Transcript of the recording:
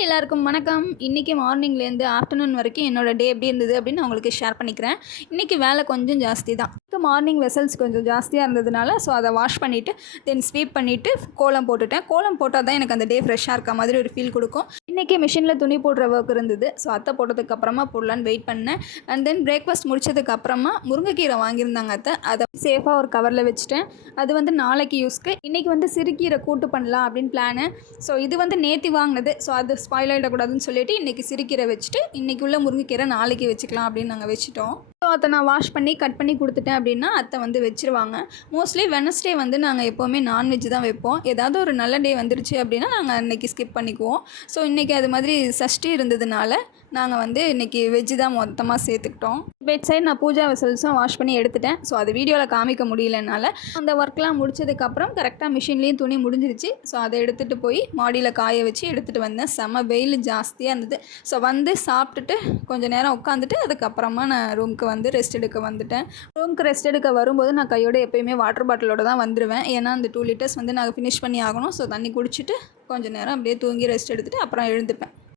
Hi எல்லாருக்கும் வணக்கம். இன்றைக்கி மார்னிங்லேருந்து ஆஃப்டர்நூன் வரைக்கும் என்னோடய டே எப்படி இருந்தது அப்படின்னு நான் உங்களுக்கு ஷேர் பண்ணிக்கிறேன். இன்றைக்கி வேலை கொஞ்சம் ஜாஸ்தி தான். மார்னிங் வெசல்ஸ் கொஞ்சம் ஜாஸ்தியாக இருந்ததுனால அதை வாஷ் பண்ணிவிட்டு தென் ஸ்வீப் பண்ணிவிட்டு கோலம் போட்டுட்டேன். கோலம் போட்டால் தான் எனக்கு அந்த டே ஃப்ரெஷ்ஷாக இருக்க மாதிரி ஒரு ஃபீல் கொடுக்கும். இன்றைக்கி மிஷினில் துணி போடுற ஒர்க் இருந்தது. அத்தை போட்டதுக்கப்புறமா போடலான்னு வெயிட் பண்ணேன். அண்ட் தென் பிரேக்ஃபாஸ்ட் முடிச்சதுக்கப்புறமா முருங்கைக்கீரை வாங்கியிருந்தாங்க அத்தை. அதை சேஃபாக ஒரு கவரில் வச்சுட்டேன். அது நாளைக்கு யூஸ்க்கு. இன்றைக்கி சிறுகீரை கூட்டு பண்ணலாம் அப்படின்னு பிளானு. இது நேற்று வாங்கினது. அது ஸ்பாயில் ஆகிடக்கூடாதுன்னு சொல்லிவிட்டு இன்றைக்கி சிறுகீரை வச்சுட்டு இன்றைக்கி உள்ள முருங்கைக்கீரை நாளைக்கு வச்சுக்கலாம் அப்படின்னு நாங்கள் வச்சுட்டோம். அதை நான் வாஷ் பண்ணி கட் பண்ணி கொடுத்துட்டேன் அப்படின்னா அத்தை வச்சுருவாங்க. மோஸ்ட்லி வெனஸ்டே நாங்கள் எப்போவுமே நான்வெஜ் தான் வைப்போம். ஏதாவது ஒரு நல்ல டே வந்துருச்சு அப்படின்னா நாங்கள் அன்றைக்கி ஸ்கிப் பண்ணிக்குவோம். இன்றைக்கி அது மாதிரி சஷ்டி இருந்ததுனால நாங்கள் இன்றைக்கி வெஜ்ஜு தான் மொத்தமாக சேர்த்துக்கிட்டோம். பெட் சைடு நான் பூஜா வெசல்ஸும் வாஷ் பண்ணி எடுத்துட்டேன். அது வீடியோவில் காமிக்க முடியலனால அந்த ஒர்க்லாம் முடிச்சதுக்கப்புறம் கரெக்டாக மிஷின்லேயும் துணி முடிஞ்சிருச்சு. அதை எடுத்துகிட்டு போய் மாடியில் காய வச்சு எடுத்துகிட்டு வந்தேன். செம்ம வெயில் ஜாஸ்தியாக இருந்தது. சாப்பிட்டுட்டு கொஞ்சம் நேரம் உட்காந்துட்டு அதுக்கப்புறமா நான் ரூமுக்கு ரெஸ்ட் எடுக்க வந்துட்டேன். ரூமுக்கு ரெஸ்ட் எடுக்க வரும்போது நான் கையோட எப்பயுமே வாட்டர் பாட்டிலோட தான் வந்துடுவேன். ஏன்னா அந்த 2 லிட்டர்ஸ் நான் ஃபினிஷ் பண்ணி ஆகணும். தண்ணி குடிச்சிட்டு கொஞ்சம் நேரம் அப்படியே தூங்கி ரெஸ்ட் எடுத்துகிட்டு அப்புறம் எழுந்துப்பேன்.